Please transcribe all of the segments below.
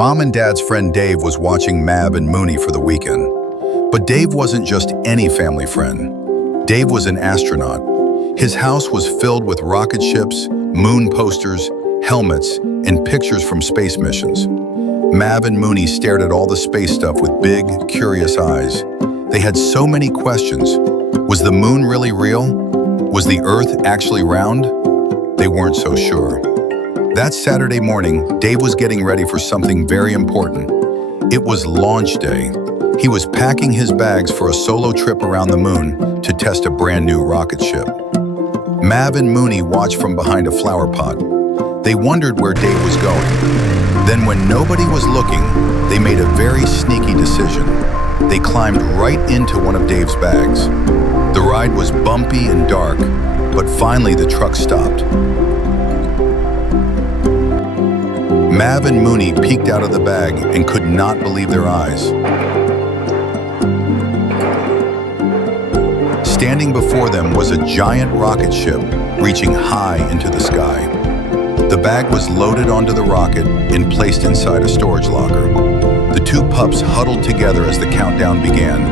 Mom and Dad's friend Dave was watching Mav and Moony for the weekend. But Dave wasn't just any family friend. Dave was an astronaut. His house was filled with rocket ships, moon posters, helmets, and pictures from space missions. Mav and Moony stared at all the space stuff with big, curious eyes. They had so many questions. Was the moon really real? Was the Earth actually round? They weren't so sure. That Saturday morning, Dave was getting ready for something very important. It was launch day. He was packing his bags for a solo trip around the moon to test a brand new rocket ship. Mav and Moony watched from behind a flower pot. They wondered where Dave was going. Then when nobody was looking, they made a very sneaky decision. They climbed right into one of Dave's bags. The ride was bumpy and dark, but finally the truck stopped. Mav and Moony peeked out of the bag and could not believe their eyes. Standing before them was a giant rocket ship reaching high into the sky. The bag was loaded onto the rocket and placed inside a storage locker. The two pups huddled together as the countdown began.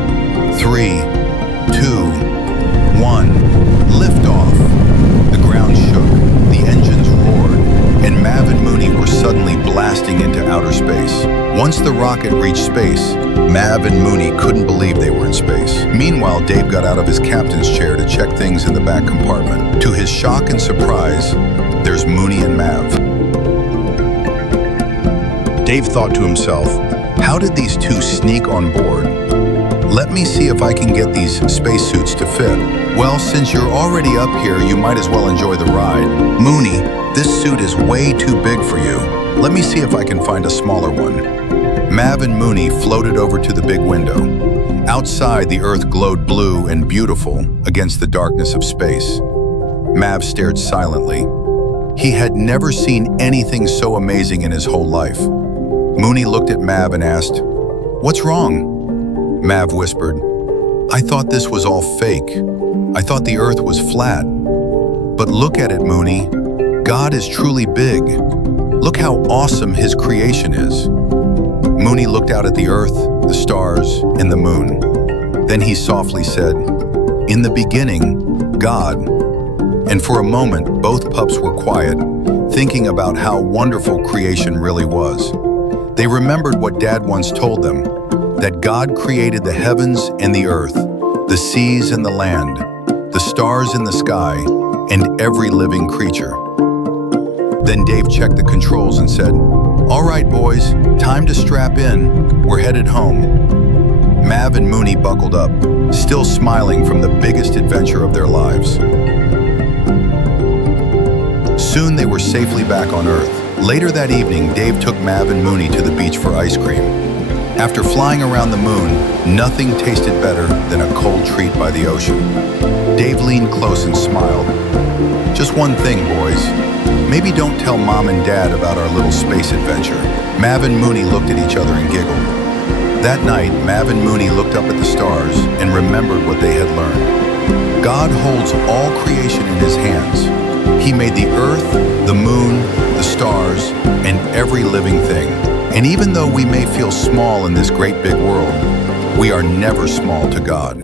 3, 2, 1, liftoff. The ground shook, the engines roared, and Mav and Moony were suddenly blasting into outer space. Once the rocket reached space, Mav and Moony couldn't believe they were in space. Meanwhile, Dave got out of his captain's chair to check things in the back compartment. To his shock and surprise, there's Moony and Mav. Dave thought to himself, how did these two sneak on board? Let me see if I can get these spacesuits to fit. Well, since you're already up here, you might as well enjoy the ride. Moony, this suit is way too big for you. Let me see if I can find a smaller one. Mav and Moony floated over to the big window. Outside, the Earth glowed blue and beautiful against the darkness of space. Mav stared silently. He had never seen anything so amazing in his whole life. Moony looked at Mav and asked, "What's wrong?" Mav whispered, "I thought this was all fake. I thought the Earth was flat. But look at it, Moony. God is truly big. Look how awesome his creation is." Moony looked out at the Earth, the stars, and the moon. Then he softly said, "In the beginning, God." And for a moment, both pups were quiet, thinking about how wonderful creation really was. They remembered what Dad once told them, that God created the heavens and the earth, the seas and the land, the stars in the sky, and every living creature. Then Dave checked the controls and said, "All right, boys, time to strap in. We're headed home." Mav and Moony buckled up, still smiling from the biggest adventure of their lives. Soon they were safely back on Earth. Later that evening, Dave took Mav and Moony to the beach for ice cream. After flying around the moon, nothing tasted better than a cold treat by the ocean. Dave leaned close and smiled. "Just one thing, boys. Maybe don't tell Mom and Dad about our little space adventure." Mav and Moony looked at each other and giggled. That night, Mav and Moony looked up at the stars and remembered what they had learned. God holds all creation in his hands. He made the earth, the moon, the stars, and every living thing. And even though we may feel small in this great big world, we are never small to God.